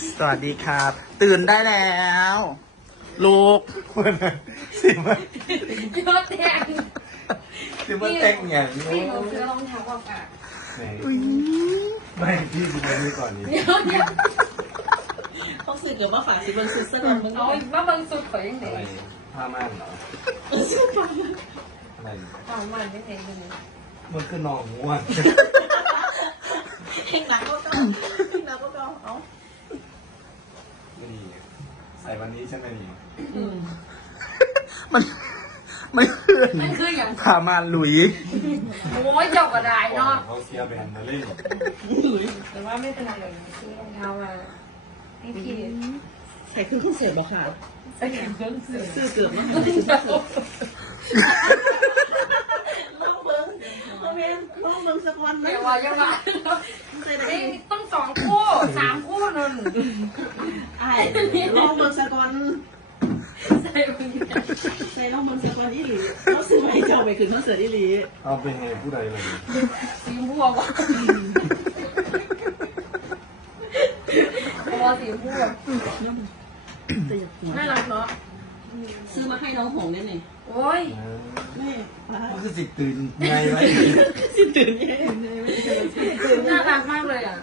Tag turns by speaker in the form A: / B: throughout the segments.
A: สวัสดีครับ ตื่นได้แล้ว ลูกสิมัน
B: ยอดแดง
C: สิมันแต่งอย่าง
B: พี่หนูซื้อรองเท้าออกอ่ะ
C: ไหนไม่พี่ดูอันนี้ก่อนนี่
B: เดี๋ยว
D: เขาสื่อเกิดมาฝากสิบนสุดสักวันมึง
B: เอามาเบิ่งสุดข่อยยังไง
C: อะไรผ้าม่านเหรอ
D: สุดฟัง
C: อะไร
B: เอามันไม่เห็นเลย
C: มันคือหนองง่วง
D: เฮงหนักก็เก่าเฮงหนักก็เก่าเอา
C: นี่ใส่วันนี้ใช่ไหมนี่
A: มันไม่เพื่อน
B: มันคืออย่าง
A: พามาหลุย
B: โอ้ยเจ้ากระไดเนาะ
C: เขาเสียแบรนด์มาเล่น
B: แต่ว่าไม่เป็นไรเลยซื้อรองเท้ามาให้พี่
D: ใส่เครื่องคอนเสิร์ตบอกค่ะ
B: ใส่เครื่องเสือ
D: สื่อเกิดมาลองเบิ้งลองเบิ้งสักวันนะ
B: เดี๋ยวว่ายังว่า
D: ใส่ได้
B: ต้อง2 คู่ 3 คู่นึง
D: ไอ้ลองเบิ้งสักวัน
B: ใส่มึง
D: ใส่ลองเบิ้งสักวันอีหลีเขาซื้อให้เจ้าไปคืนคอนเสิร์ตอีหลี
C: เอาไปให้ผู้ใดเลย
B: สีม่วงว่ะตัวสีม่วงน่ารักเนาะ
D: ซื้อมาให้น้องหงเนี่ยนี่
B: โอ้ย
D: แม่ป้า
C: มันคือสิตื่นไงไว้
D: สิตื่นเอง
B: น่ารักมากเลยอ่ะ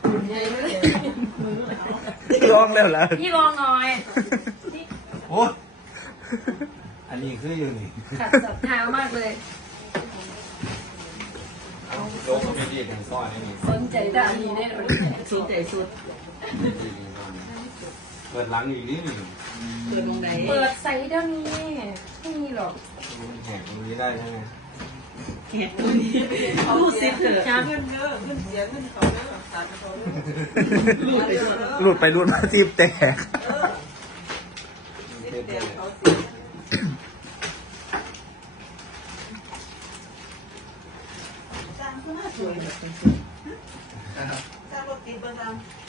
A: ร้องแล้วล่ะ
B: พี่ลองหน่อย
C: โอ้อันนี้คืออยู่นี่
B: ขัดศรัทธามากเลย
C: โลกไม่ดีถึงซ่อนนี่
B: สนใจด้านนี้แน่เลย
D: สนใจสุด
C: เปิดหลังอีกนิดหนึ่ง
D: เปิดวงใด
B: เปิดไซต์เดี๋ยวนี้ไม่มีหรอก
C: มันแหกตรงนี้ได้ใช่ไหม
D: แหกตัวนี้รูดซิปเถอะ
B: จ้า
D: รูดไปทั่ว
A: หลุดไปหลุดมาจีบแตก
D: จางก็น่าสวยแบบเป็นจางรถติดเบอร์จาง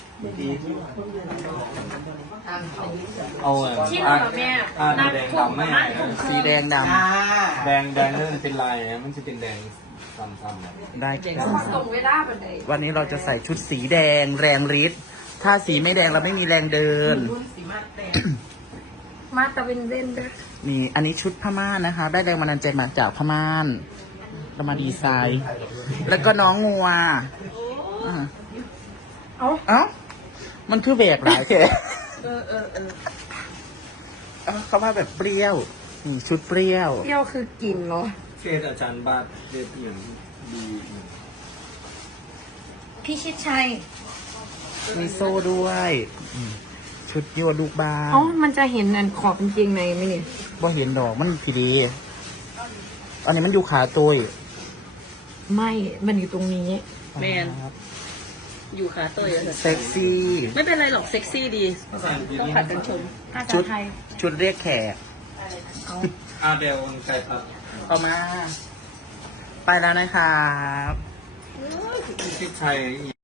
C: เอาอ่ะ
B: ที่เราแบบแม่
C: แดงดำไม่หาย
A: สีแดงด
C: แดงนี่มันเป็นลายนะมันจะเป็นแดงซ้ำๆแบบ
A: ำได้ครับ
B: ตรงเวลาเป็นไง
A: วันนี้เราจะใส่ชุดสีแดงแรงฤทธิ์ถ้าสีไม่แดงเราไม่มีแรงเดิน
B: มาตะเวนเล่นด้วย
A: นี่อันนี้ชุดผ้าม่านนะคะ ได้แรงบันดาลใจมาจากผ้าม่านเรามาดีไซน์ แล้วก็น้องงัวอ่า
B: เอ้า
A: เอ้ามันคือแบกหลายแค่ เขาว่าแบบเปรี้ยวนี่ชุดเปรี้ยว
B: เที่ยวคือกลิ่นเหรอ
C: เชษอาจารย์บาทเรียบเรียงดี
B: พี่ชิดชัย
A: มีโซ่ด้วยชุดโยนลูกบ้าน
B: เอ้ามันจะเห็นอันขอบเป็นเกงในไหมเนี่ย
A: บ่เห็นดอกมันผีดี อันนี้มันอยู่ขาตัว
B: ไม่ มันอยู่ตรงนี้
D: แมนอยู่ขาตัวอยู่
A: เซ็กซี่
D: ไม่เป็นไรหรอกเซ็กซี่ดี
C: ภาษาอังกฤษ
D: ต้อง
C: นี่
D: ผัดกันชม
B: ภาษา
A: ชุด
B: ไทย
A: ชุดเรียกแขก
C: ไก่พัด
A: เอามา ไปแล้วนะครับ
C: ชิดชัย